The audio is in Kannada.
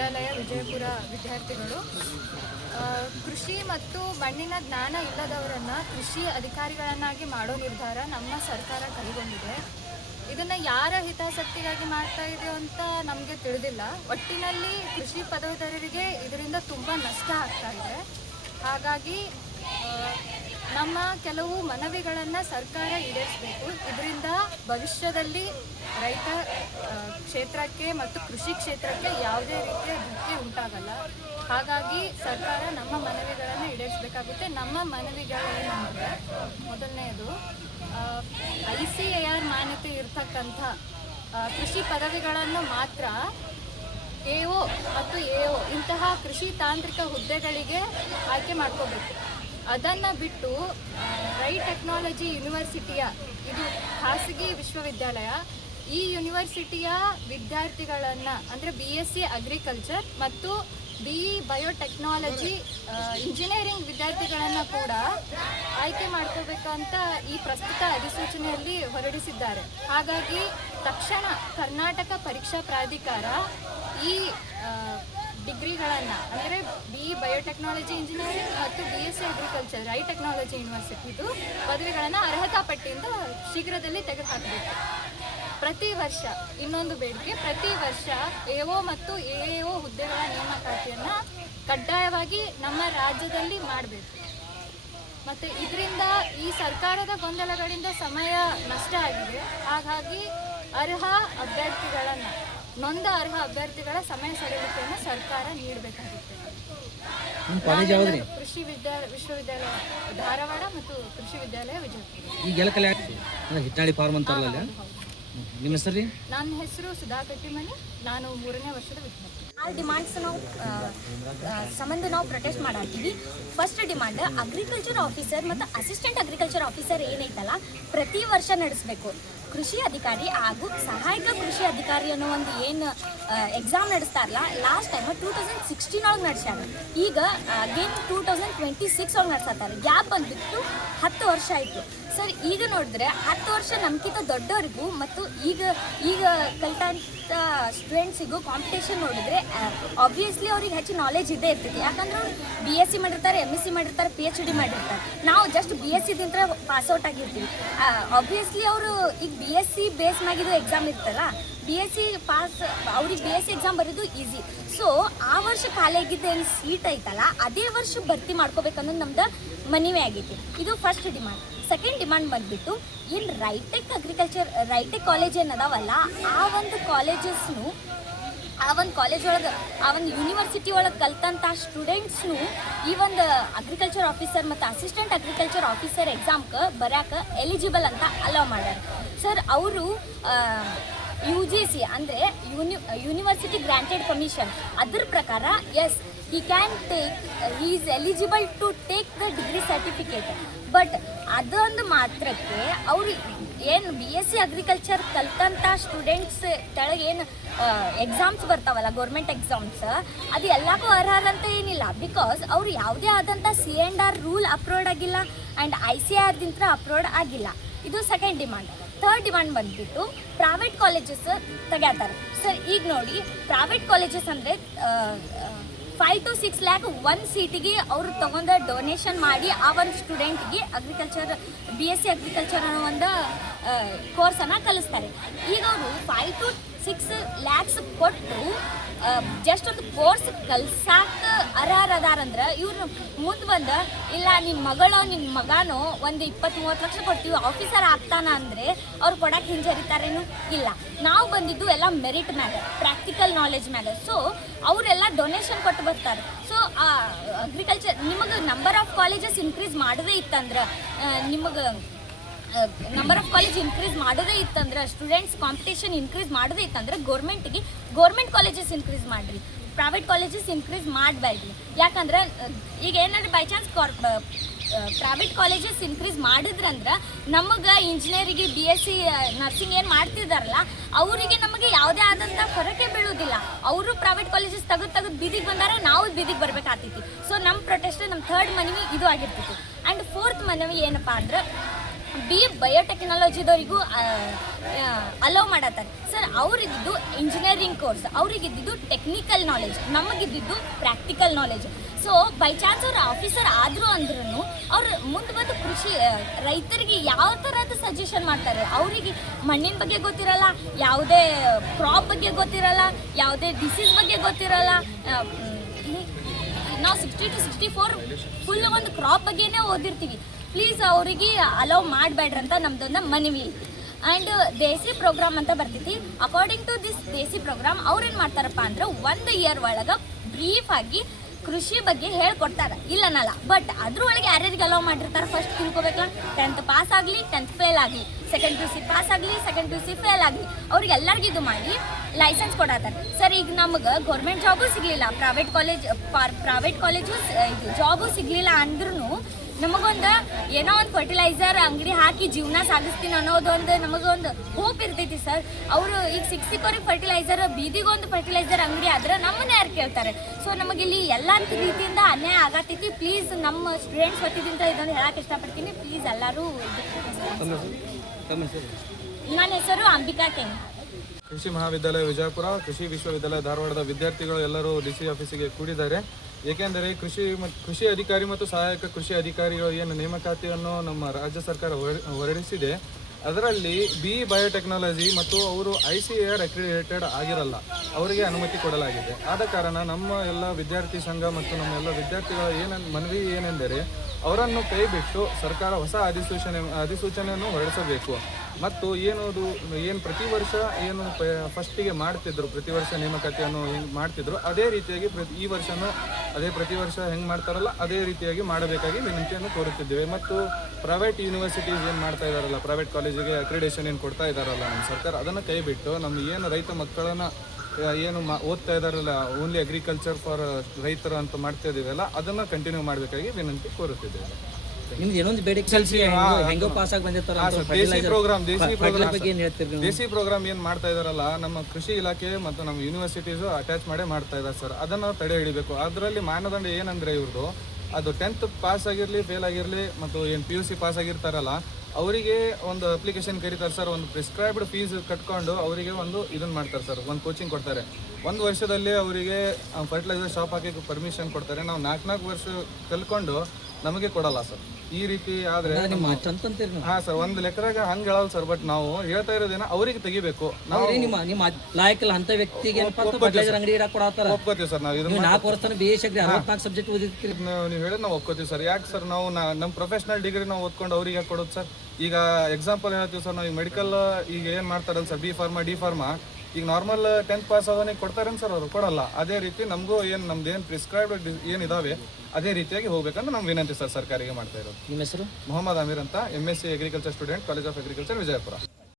ವಿಶ್ವವಿದ್ಯಾಲಯ ವಿಜಯಪುರ ವಿದ್ಯಾರ್ಥಿಗಳು ಕೃಷಿ ಮತ್ತು ಮಣ್ಣಿನ ಜ್ಞಾನ ಇಲ್ಲದವರನ್ನು ಕೃಷಿ ಅಧಿಕಾರಿಗಳನ್ನಾಗಿ ಮಾಡೋ ನಿರ್ಧಾರ ನಮ್ಮ ಸರ್ಕಾರ ಕೈಗೊಂಡಿದೆ. ಇದನ್ನು ಯಾರ ಹಿತಾಸಕ್ತಿಗಾಗಿ ಮಾಡ್ತಾ ಇದೆಯೋ ಅಂತ ನಮಗೆ ತಿಳಿದಿಲ್ಲ. ಒಟ್ಟಿನಲ್ಲಿ ಕೃಷಿ ಪದವೀಧರರಿಗೆ ಇದರಿಂದ ತುಂಬ ನಷ್ಟ ಆಗ್ತಾ ಇದೆ. ಹಾಗಾಗಿ ನಮ್ಮ ಕೆಲವು ಮನವಿಗಳನ್ನು ಸರ್ಕಾರ ಈಡೇರಿಸಬೇಕು. ಇದರಿಂದ ಭವಿಷ್ಯದಲ್ಲಿ ರೈತ ಕ್ಷೇತ್ರಕ್ಕೆ ಮತ್ತು ಕೃಷಿ ಕ್ಷೇತ್ರಕ್ಕೆ ಯಾವುದೇ ರೀತಿಯ ಧಕ್ಕೆ ಉಂಟಾಗಲ್ಲ. ಹಾಗಾಗಿ ಸರ್ಕಾರ ನಮ್ಮ ಮನವಿಗಳನ್ನು ಈಡೇರಿಸಬೇಕಾಗುತ್ತೆ. ನಮ್ಮ ಮನವಿಗಳೇನೆಂದರೆ, ಮೊದಲನೆಯದು ICAR ಮಾನ್ಯತೆ ಇರತಕ್ಕಂಥ ಕೃಷಿ ಪದವಿಗಳನ್ನು ಮಾತ್ರ AO ಮತ್ತು AO ಇಂತಹ ಕೃಷಿ ತಾಂತ್ರಿಕ ಹುದ್ದೆಗಳಿಗೆ ಆಯ್ಕೆ ಮಾಡ್ಕೋಬೇಕು. ಅದನ್ನು ಬಿಟ್ಟು ರೈಟ್ ಟೆಕ್ನಾಲಜಿ ಯೂನಿವರ್ಸಿಟಿಯ, ಇದು ಖಾಸಗಿ ವಿಶ್ವವಿದ್ಯಾಲಯ, ಈ ಯೂನಿವರ್ಸಿಟಿಯ ವಿದ್ಯಾರ್ಥಿಗಳನ್ನು ಅಂದರೆ BSc ಅಗ್ರಿಕಲ್ಚರ್ ಮತ್ತು BE ಬಯೋಟೆಕ್ನಾಲಜಿ ಇಂಜಿನಿಯರಿಂಗ್ ವಿದ್ಯಾರ್ಥಿಗಳನ್ನು ಕೂಡ ಆಯ್ಕೆ ಮಾಡ್ಕೋಬೇಕಂತ ಈ ಪ್ರಸ್ತುತ ಅಧಿಸೂಚನೆಯಲ್ಲಿ ಹೊರಡಿಸಿದ್ದಾರೆ. ಹಾಗಾಗಿ ತಕ್ಷಣ ಕರ್ನಾಟಕ ಪರೀಕ್ಷಾ ಪ್ರಾಧಿಕಾರ ಈ ಡಿಗ್ರಿಗಳನ್ನು ಅಂದರೆ BE ಬಯೋಟೆಕ್ನಾಲಜಿ ಇಂಜಿನಿಯರಿಂಗ್ ಮತ್ತು BSc ಅಗ್ರಿಕಲ್ಚರ್ ರೈಟ್ ಟೆಕ್ನಾಲಜಿ ಯೂನಿವರ್ಸಿಟಿದು ಪದವಿಗಳನ್ನು ಅರ್ಹತಾ ಪಟ್ಟಿಯಿಂದ ಶೀಘ್ರದಲ್ಲಿ ತೆಗೆದುಹಾಕಬೇಕು. ಪ್ರತಿ ವರ್ಷ ಇನ್ನೊಂದು ಬೇಡಿಕೆ, ಪ್ರತಿ ವರ್ಷ AO ಮತ್ತು AAO ಹುದ್ದೆಗಳ ನೇಮಕಾತಿಯನ್ನು ಕಡ್ಡಾಯವಾಗಿ ನಮ್ಮ ರಾಜ್ಯದಲ್ಲಿ ಮಾಡಬೇಕು. ಮತ್ತು ಇದರಿಂದ ಈ ಸರ್ಕಾರದ ಗೊಂದಲಗಳಿಂದ ಸಮಯ ನಷ್ಟ ಆಗಿದೆ. ಹಾಗಾಗಿ ನೊಂದ ಅರ್ಹ ಅಭ್ಯರ್ಥಿಗಳ ಸಮಯ ಸಡಿಲಿಕೆಯನ್ನು ಸರ್ಕಾರ ನೀಡಬೇಕಾಗುತ್ತೆ. ಕೃಷಿ ವಿಶ್ವವಿದ್ಯಾಲಯ ಧಾರವಾಡ ಮತ್ತು ಕೃಷಿ ವಿದ್ಯಾಲಯ ವಿಜಯಪುರ. ನಿಮ್ಮ ಹೆಸರು? ನನ್ನ ಹೆಸರು ಸುಧಾ ಕಟ್ಟಿಮನಿ. ನಾನು 3ನೇ ವರ್ಷದ ವಿದ್ಯಾರ್ಥಿ. ಆ ಡಿಮಾಂಡ್ಸ್ ಸಂಬಂಧ ನಾವು ಪ್ರೊಟೆಸ್ಟ್ ಮಾಡಾಕ್ತೀವಿ. ಫಸ್ಟ್ ಡಿಮಾಂಡ್, ಅಗ್ರಿಕಲ್ಚರ್ ಆಫೀಸರ್ ಮತ್ತು ಅಸಿಸ್ಟೆಂಟ್ ಅಗ್ರಿಕಲ್ಚರ್ ಆಫೀಸರ್ ಏನೈತಲ್ಲ ಪ್ರತಿ ವರ್ಷ ನಡೆಸಬೇಕು. ಕೃಷಿ ಅಧಿಕಾರಿ ಹಾಗೂ ಸಹಾಯಕ ಕೃಷಿ ಅಧಿಕಾರಿ ಅನ್ನೋ ಒಂದು ಏನು ಎಕ್ಸಾಮ್ ನಡೆಸ್ತಾರಲ್ಲ, ಲಾಸ್ಟ್ ಟೈಮ್ 2016 ಒಳಗೆ ನಡೆಸ್ಯಾರ. ಈಗ ಅಗೇನ್ 2026 ಒಳಗೆ ನಡೆಸತ್ತಾರೆ. ಗ್ಯಾಪ್ ಬಂದ್ಬಿಟ್ಟು 10 ವರ್ಷ ಆಯಿತು. ಸರ್, ಈಗ ನೋಡಿದ್ರೆ 10 ವರ್ಷ ನಮ್ಗಿಂತ ದೊಡ್ಡವರಿಗೂ ಮತ್ತು ಈಗ ಕಲಿತಂಥ ಸ್ಟೂಡೆಂಟ್ಸಿಗೂ ಕಾಂಪಿಟೇಷನ್ ನೋಡಿದ್ರೆ ಆಬ್ವಿಯಸ್ಲಿ ಅವ್ರಿಗೆ ಹೆಚ್ಚು ನಾಲೆಜ್ ಇದ್ದೇ ಇರ್ತೈತಿ. ಯಾಕಂದ್ರೆ ಅವ್ರು BSc ಮಾಡಿರ್ತಾರೆ, MSc ಮಾಡಿರ್ತಾರೆ, PhD ಮಾಡಿರ್ತಾರೆ. ನಾವು ಜಸ್ಟ್ BSc ದಿಂತ ಪಾಸ್ಔಟ್ ಆಗಿರ್ತೀವಿ. ಆಬ್ವಿಯಸ್ಲಿ ಅವರು ಈಗ BSc ಬೇಸ್ ಮ್ಯಾಗಿದು ಎಕ್ಸಾಮ್ ಇರ್ತಲ್ಲ, BSc ಪಾಸ್ ಅವ್ರಿಗೆ BSc ಎಕ್ಸಾಮ್ ಬರೋದು ಈಸಿ. ಸೊ ಆ ವರ್ಷ ಖಾಲಿ ಆಗಿದ್ದ ಏನು ಸೀಟ್ ಐತಲ್ಲ ಅದೇ ವರ್ಷ ಭರ್ತಿ ಮಾಡ್ಕೋಬೇಕನ್ನೋದು ನಮ್ದು ಮನವಿ ಆಗೈತಿ. ಇದು ಫಸ್ಟ್ ಡಿಮಾಂಡ್. ಸೆಕೆಂಡ್ ಡಿಮಾಂಡ್ ಬಂದ್ಬಿಟ್ಟು ಏನು ರೈಟೆಕ್ ಕಾಲೇಜ್ ಏನದಾವಲ್ಲ, ಆ ಒಂದು ಕಾಲೇಜಸ್ನು, ಆ ಒಂದು ಕಾಲೇಜ್ ಒಳಗೆ, ಆ ಒಂದು ಯೂನಿವರ್ಸಿಟಿ ಒಳಗೆ ಕಲ್ತಂಥ ಸ್ಟೂಡೆಂಟ್ಸ್ನು ಈ ಒಂದು ಅಗ್ರಿಕಲ್ಚರ್ ಆಫೀಸರ್ ಮತ್ತು ಅಸಿಸ್ಟೆಂಟ್ ಅಗ್ರಿಕಲ್ಚರ್ ಆಫೀಸರ್ ಎಕ್ಸಾಮ್ಗೆ ಬರೋಕೆ ಎಲಿಜಿಬಲ್ ಅಂತ ಅಲೋ ಮಾಡ್ಯಾರ. ಸರ್, ಅವರು UGC ಅಂದರೆ ಯೂನಿವರ್ಸಿಟಿ ಗ್ರಾಂಟೆಡ್ ಪರ್ಮಿಷನ್, ಅದ್ರ ಪ್ರಕಾರ yes he is eligible to take the degree certificate. But ಅದೊಂದು ಮಾತ್ರಕ್ಕೆ ಅವರು ಏನು BSc ಅಗ್ರಿಕಲ್ಚರ್ ಕಲ್ತಂಥ ಸ್ಟೂಡೆಂಟ್ಸ್ ಕೆಳಗೆ ಏನು ಎಕ್ಸಾಮ್ಸ್ ಬರ್ತಾವಲ್ಲ, ಗೌರ್ಮೆಂಟ್ ಎಕ್ಸಾಮ್ಸ್, ಅದು ಎಲ್ಲಕ್ಕೂ ಅರ್ಹರಂತ ಏನಿಲ್ಲ. ಬಿಕಾಸ್ ಅವರು ಯಾವುದೇ ಆದಂಥ C&R ರೂಲ್ ಅಪ್ರೂವ್ಡ್ ಆಗಿಲ್ಲ ಆ್ಯಂಡ್ ICAR ದಿಂತ ಅಪ್ರೂವ್ಡ್ ಆಗಿಲ್ಲ. ಇದು ಸೆಕೆಂಡ್ ಡಿಮಾಂಡ್. ಥರ್ಡ್ ಡಿಮಾಂಡ್ ಬಂದ್ಬಿಟ್ಟು ಪ್ರೈವೇಟ್ ಕಾಲೇಜಸ್ ತೆಗ್ಯಾತಾರೆ. ಸರ್, ಈಗ ನೋಡಿ, ಪ್ರೈವೇಟ್ ಕಾಲೇಜಸ್ ಅಂದರೆ 5 to 6 lakh ಒಂದು ಸೀಟಿಗೆ ಅವರು ತಗೊಂಡ ಡೊನೇಷನ್ ಮಾಡಿ ಆ ಒಂದು ಸ್ಟೂಡೆಂಟ್ಗೆ BSc ಅಗ್ರಿಕಲ್ಚರ್ ಅನ್ನೋ ಒಂದು ಕೋರ್ಸನ್ನು ಕಲಿಸ್ತಾರೆ. ಈಗ ಅವರು 5 to 6 lakhs ಕೊಟ್ಟು ಜಸ್ಟ್ ಒಂದು ಕೋರ್ಸ್ ಕಲ್ಸಾಕ ಅರ್ಹರದಾರಂದ್ರೆ ಇವ್ರು ಮುಂದೆ ಬಂದು ಇಲ್ಲ ನಿಮ್ಮ ಮಗನೋ ಒಂದು 20-30 ಲಕ್ಷ ಕೊಡ್ತೀವಿ ಆಫೀಸರ್ ಆಗ್ತಾನ ಅಂದರೆ ಅವ್ರು ಕೊಡಕ್ಕೆ ಹಿಂಜರಿತಾರೇನು? ಇಲ್ಲ. ನಾವು ಬಂದಿದ್ದು ಎಲ್ಲ ಮೆರಿಟ್ ಮ್ಯಾಗ, ಪ್ರಾಕ್ಟಿಕಲ್ ನಾಲೆಜ್ ಮ್ಯಾಗ. ಸೊ ಅವರೆಲ್ಲ ಡೊನೇಷನ್ ಕೊಟ್ಟು ಬರ್ತಾರೆ. ಸೊ ಅಗ್ರಿಕಲ್ಚರ್ ನಿಮಗೆ ನಂಬರ್ ಆಫ್ ಕಾಲೇಜಸ್ ಇನ್ಕ್ರೀಸ್ ಮಾಡೋದೇ ಇತ್ತಂದ್ರೆ, ನಿಮಗೆ ನಂಬರ್ ಆಫ್ ಕಾಲೇಜ್ ಇನ್ಕ್ರೀಸ್ ಮಾಡೋದೇ ಇತ್ತಂದ್ರೆ, ಸ್ಟೂಡೆಂಟ್ಸ್ ಕಾಂಪಿಟೇಷನ್ ಇನ್ಕ್ರೀಸ್ ಮಾಡೋದೇ ಇತ್ತಂದ್ರೆ ಗೌರ್ಮೆಂಟ್ ಕಾಲೇಜಸ್ ಇನ್ಕ್ರೀಸ್ ಮಾಡಿರಿ, ಪ್ರೈವೇಟ್ ಕಾಲೇಜಸ್ ಇನ್ಕ್ರೀಸ್ ಮಾಡಬೇಡ್ರಿ. ಯಾಕಂದ್ರೆ ಈಗ ಏನಾದ್ರೆ by chance private colleges increase ಮಾಡಿದ್ರಂದ್ರೆ ನಮಗೆ ಇಂಜಿನಿಯರಿಗೆ BSc ನರ್ಸಿಂಗ್ ಏನು ಮಾಡ್ತಿದ್ದಾರಲ್ಲ ಅವರಿಗೆ ನಮಗೆ ಯಾವುದೇ ಆದಂಥ ಫರಕೆ ಬೀಳೋದಿಲ್ಲ. ಅವರು ಪ್ರೈವೇಟ್ ಕಾಲೇಜಸ್ ತೆಗೆದು ಬೀದಿಗೆ ಬಂದಾರೆ, ನಾವು ಬೀದಿಗೆ ಬರಬೇಕಾಗ್ತೈತಿ. ಸೊ ನಮ್ಮ ಪ್ರೊಟೆಸ್ಟ್, ನಮ್ಮ ಥರ್ಡ್ ಮನವಿ ಇದು ಆಗಿರ್ತೈತಿ. ಆ್ಯಂಡ್ ಫೋರ್ತ್ ಮನವಿ ಏನಪ್ಪ ಅಂದ್ರೆ, ಬಯೋಟೆಕ್ನಾಲಜಿದವರಿಗೂ ಅಲೋ ಮಾಡತ್ತಾರೆ ಸರ್. ಅವ್ರಿಗಿದ್ದು ಇಂಜಿನಿಯರಿಂಗ್ ಕೋರ್ಸ್, ಅವ್ರಿಗಿದ್ದು ಟೆಕ್ನಿಕಲ್ ನಾಲೆಜ್, ನಮಗಿದ್ದು practical knowledge. So by chance ಅವ್ರು ಆಫೀಸರ್ ಆದರೂ ಅಂದ್ರೂ ಅವ್ರು ಮುಂದೆ ಬಂದು ಕೃಷಿ ರೈತರಿಗೆ ಯಾವ ಥರದ ಸಜೆಷನ್ ಮಾಡ್ತಾರೆ. ಅವರಿಗೆ ಮಣ್ಣಿನ ಬಗ್ಗೆ ಗೊತ್ತಿರಲ್ಲ, ಯಾವುದೇ ಕ್ರಾಪ್ ಬಗ್ಗೆ ಗೊತ್ತಿರಲ್ಲ, ಯಾವುದೇ ಡಿಸೀಸ್ ಬಗ್ಗೆ ಗೊತ್ತಿರಲ್ಲ. ನಾವು 60 to 64 ಫುಲ್ ಒಂದು ಕ್ರಾಪ್ ಬಗ್ಗೆನೇ ಓದಿರ್ತೀವಿ. ಪ್ಲೀಸ್ ಅವರಿಗೆ ಅಲೋ ಮಾಡಬೇಡ್ರಿ ಅಂತ ನಮ್ದೊಂದು ಮನವಿ. ಆ್ಯಂಡ್ ದೇಸಿ ಪ್ರೋಗ್ರಾಮ್ ಅಂತ ಬರ್ತೈತಿ. According to this DESI programme ಅವ್ರೇನು ಮಾಡ್ತಾರಪ್ಪ ಅಂದ್ರೆ 1 ಇಯರ್ ಒಳಗೆ ಬ್ರೀಫಾಗಿ ಕೃಷಿ ಬಗ್ಗೆ ಹೇಳ್ಕೊಡ್ತಾರೆ, ಇಲ್ಲ ಅನ್ನಲ್ಲ. ಬಟ್ ಅದ್ರೊಳಗೆ ಯಾರ್ಯಾರಿಗೆ ಅಲೋ ಮಾಡಿರ್ತಾರೆ ಫಸ್ಟ್ ತಿಳ್ಕೊಬೇಕಲ್ಲ. 10th ಪಾಸ್ ಆಗಲಿ, 10th ಫೇಲ್ ಆಗಲಿ, ಸೆಕೆಂಡ್ PUC ಪಾಸ್ ಆಗಲಿ, ಸೆಕೆಂಡ್ PUC ಫೇಲ್ ಆಗಲಿ, ಅವ್ರಿಗೆ ಎಲ್ಲರಿಗೂ ಇದು ಮಾಡಿ ಲೈಸೆನ್ಸ್ ಕೊಡತ್ತಾರೆ ಸರ್. ಈಗ ನಮ್ಗೆ ಗೌರ್ಮೆಂಟ್ ಜಾಬು ಸಿಗಲಿಲ್ಲ, ಪ್ರೈವೇಟ್ ಕಾಲೇಜು ಇದು ಜಾಬು ಸಿಗಲಿಲ್ಲ ಅಂದ್ರೂ ನಮಗೊಂದು ಏನೋ ಒಂದು ಫರ್ಟಿಲೈಸರ್ ಅಂಗಡಿ ಹಾಕಿ ಜೀವನ ಸಾಗಿಸ್ತೀನಿ ಅನ್ನೋದೊಂದು ನಮಗೊಂದು ಹೋಪ್ ಇರ್ತೈತಿ ಸರ್. ಅವರು ಈಗ 60 ಫರ್ಟಿಲೈಸರ್, ಬೀದಿಗೊಂದು ಫರ್ಟಿಲೈಸರ್ ಅಂಗಡಿ ಆದ್ರೆ ನಮ್ಮನ್ನ ಯಾರು ಕೇಳ್ತಾರೆ? ಸೊ ನಮಗಿಲ್ಲಿ ಎಲ್ಲ ರೀತಿಯಿಂದ ಅನ್ಯಾಯ ಆಗತ್ತೈತಿ. ಪ್ಲೀಸ್ ನಮ್ಮ ಸ್ಟೂಡೆಂಟ್ಸ್ ವತಿಯಿಂದ ಇದೊಂದು ಹೇಳಕ್ಕೆ ಇಷ್ಟಪಡ್ತೀನಿ. ಪ್ಲೀಸ್ ಎಲ್ಲರೂ ನನ್ನ ಹೆಸರು ಅಂಬಿಕಾ ಕೆಂಗ್. ಕೃಷಿ ಮಹಾವಿದ್ಯಾಲಯ ವಿಜಯಪುರ, ಕೃಷಿ ವಿಶ್ವವಿದ್ಯಾಲಯ ಧಾರವಾಡದ ವಿದ್ಯಾರ್ಥಿಗಳು ಎಲ್ಲರೂ DC ಆಫೀಸಿಗೆ ಕೂಡಿದ್ದಾರೆ. ಏಕೆಂದರೆ ಕೃಷಿ ಅಧಿಕಾರಿ ಮತ್ತು ಸಹಾಯಕ ಕೃಷಿ ಅಧಿಕಾರಿಗಳು ಏನು ನೇಮಕಾತಿಯನ್ನು ನಮ್ಮ ರಾಜ್ಯ ಸರ್ಕಾರ ಹೊರಡಿಸಿದೆ, ಅದರಲ್ಲಿ ಬಯೋಟೆಕ್ನಾಲಜಿ ಮತ್ತು ಅವರು ICAR ಅಕ್ರಿಡಿಟೆಡ್ ಆಗಿರಲ್ಲ, ಅವರಿಗೆ ಅನುಮತಿ ಕೊಡಲಾಗಿದೆ. ಆದ ಕಾರಣ ನಮ್ಮ ಎಲ್ಲ ವಿದ್ಯಾರ್ಥಿ ಸಂಘ ಮತ್ತು ನಮ್ಮ ಎಲ್ಲ ವಿದ್ಯಾರ್ಥಿಗಳ ಮನವಿ ಏನೆಂದರೆ ಅವರನ್ನು ಕೈ ಬಿಟ್ಟು ಸರ್ಕಾರ ಹೊಸ ಅಧಿಸೂಚನೆಯನ್ನು ಹೊರಡಿಸಬೇಕು. ಮತ್ತು ಏನು ಪ್ರತಿ ವರ್ಷ ಏನು ಫಸ್ಟಿಗೆ ಮಾಡ್ತಿದ್ರು, ಪ್ರತಿ ವರ್ಷ ನೇಮಕಾತಿಯನ್ನು ಹೆಂಗೆ ಮಾಡ್ತಿದ್ರು ಅದೇ ರೀತಿಯಾಗಿ ಈ ವರ್ಷನೂ ಪ್ರತಿ ವರ್ಷ ಹೆಂಗೆ ಮಾಡ್ತಾರಲ್ಲ ಅದೇ ರೀತಿಯಾಗಿ ಮಾಡಬೇಕಾಗಿ ವಿನಂತಿಯನ್ನು ಕೋರುತ್ತಿದ್ದೇವೆ. ಮತ್ತು ಪ್ರೈವೇಟ್ ಯೂನಿವರ್ಸಿಟೀಸ್ ಏನು ಮಾಡ್ತಾ ಇದ್ದಾರಲ್ಲ, ಪ್ರೈವೇಟ್ ಕಾಲೇಜಿಗೆ ಅಕ್ರಿಡೇಷನ್ ಏನು ಕೊಡ್ತಾ ಇದ್ದಾರಲ್ಲ ನಮ್ಮ ಸರ್ಕಾರ, ಅದನ್ನು ಕೈ ಬಿಟ್ಟು ನಮ್ಮ ಏನು ರೈತ ಮಕ್ಕಳನ್ನು ಏನು ಓದ್ತಾ ಇದ್ದಾರಲ್ಲ, ಓನ್ಲಿ ಅಗ್ರಿಕಲ್ಚರ್ ಫಾರ್ ರೈತರು ಅಂತ ಮಾಡ್ತಾ ಇದೀವಲ್ಲ, ಅದನ್ನು ಕಂಟಿನ್ಯೂ ಮಾಡಬೇಕಾಗಿ ವಿನಂತಿ ಕೋರುತ್ತಿದ್ದೇವೆ. ನಿಮ್ದು ಏನೊಂದು ಬೇಡಿಕೆ ಹೆಂಗೋ ಪಾಸ್ ಆಗಿ ಬಂದಿರ್ತಾರ ದೇಸಿ ಪ್ರೋಗ್ರಾಮ್ ಏನ್ ಮಾಡ್ತಾ ಇದಾರಲ್ಲ ನಮ್ಮ ಕೃಷಿ ಇಲಾಖೆ ಮತ್ತು ನಮ್ಮ ಯೂನಿವರ್ಸಿಟೀಸು ಅಟ್ಯಾಚ್ ಮಾಡೇ ಮಾಡ್ತಾ ಇದ್ದಾರೆ ಸರ್. ಅದನ್ನು ತಡೆ ಹಿಡಿಬೇಕು. ಅದರಲ್ಲಿ ಮಾನದಂಡ ಏನಂದ್ರೆ ಇವ್ರದ್ದು ಅದು 10th ಪಾಸ್ ಆಗಿರಲಿ, ಫೇಲ್ ಆಗಿರಲಿ, ಮತ್ತು ಏನು PUC ಪಾಸ್ ಆಗಿರ್ತಾರಲ್ಲ ಅವರಿಗೆ ಒಂದು ಅಪ್ಲಿಕೇಶನ್ ಕರೀತಾರೆ ಸರ್. ಒಂದು ಪ್ರಿಸ್ಕ್ರೈಬ್ಡ್ ಫೀಸ್ ಕಟ್ಕೊಂಡು ಅವರಿಗೆ ಒಂದು ಇದನ್ನು ಮಾಡ್ತಾರೆ ಸರ್, ಒಂದು ಕೋಚಿಂಗ್ ಕೊಡ್ತಾರೆ. 1 ವರ್ಷದಲ್ಲಿ ಅವರಿಗೆ ಫರ್ಟಿಲೈಸರ್ ಶಾಪ್ ಹಾಕಿ ಪರ್ಮಿಷನ್ ಕೊಡ್ತಾರೆ. ನಾವು 4 ವರ್ಷ ಕಲ್ಕೊಂಡು ನಮಗೆ ಕೊಡಲ್ಲ ಸರ್. ಈ ರೀತಿ ಆದ್ರೆ ಹಾ ಸರ್, ಒಂದು ಲೆಕ್ಕದಾಗ ಹಂಗೆ ಹೇಳಲ್ಲ ಸರ್. ಬಟ್ ನಾವು ಹೇಳ್ತಾ ಇರೋದೇನ ಅವರಿಗೆ ತೆಗಿಬೇಕು. ನಾವು ನಿಮ್ಮ ಲಾಯಕಲ್ಲ ಅಂತ ವ್ಯಕ್ತಿಗೆ ಅಂಗಡಿ ಒಪ್ಕೋತೀವಿ ಸರ್. ನಾವು ಇದನ್ನ 4 ವರ್ಷ BA ಸಬ್ಜೆಕ್ಟ್ ಓದಿರ್ತೀರಿ, ನೀವು ಹೇಳಿದ್ರೆ ನಾವು ಒಪ್ಕೋತೀವಿ ಸರ್. ಯಾಕೆ ಸರ್ ನಾವು ನಮ್ಮ ಪ್ರೊಫೆಷನಲ್ ಡಿಗ್ರಿ ನಾವು ಓದ್ಕೊಂಡು ಅವ್ರಿಗೆ ಕೊಡೋದು ಸರ್? ಈಗ ಎಕ್ಸಾಂಪಲ್ ಹೇಳ್ತೀವಿ ಸರ್, ನಾವು ಈಗ ಮೆಡಿಕಲ್ ಈಗ ಏನು ಮಾಡ್ತಾರಲ್ಲ sir, B Pharma D Pharma, ಈಗ ನಾರ್ಮಲ್ 10th ಪಾಸ್ ಆಗೋನಿಗೆ ಕೊಡ್ತಾರೇನು ಸರ್? ಅವರು ಕೊಡಲ್ಲ. ಅದೇ ರೀತಿ ನಮಗೂ ನಮ್ದು ಏನು ಪ್ರಿಸ್ಕ್ರೈಬ್ಡ್ ಏನಿದಾವೆ ಅದೇ ರೀತಿಯಾಗಿ ಹೋಗ್ಬೇಕಂತ ನಮ್ಮ ವಿನಂತಿ ಸರ್ ಸರ್ಕಾರಿಗೆ ಮಾಡ್ತಾ ಇರೋದು. ನಿಮ್ಮ ಹೆಸರು? ಮೊಹಮ್ಮದ್ ಅಮೀರ್ ಅಂತ, MSc agriculture student, college of agriculture Vijayapura.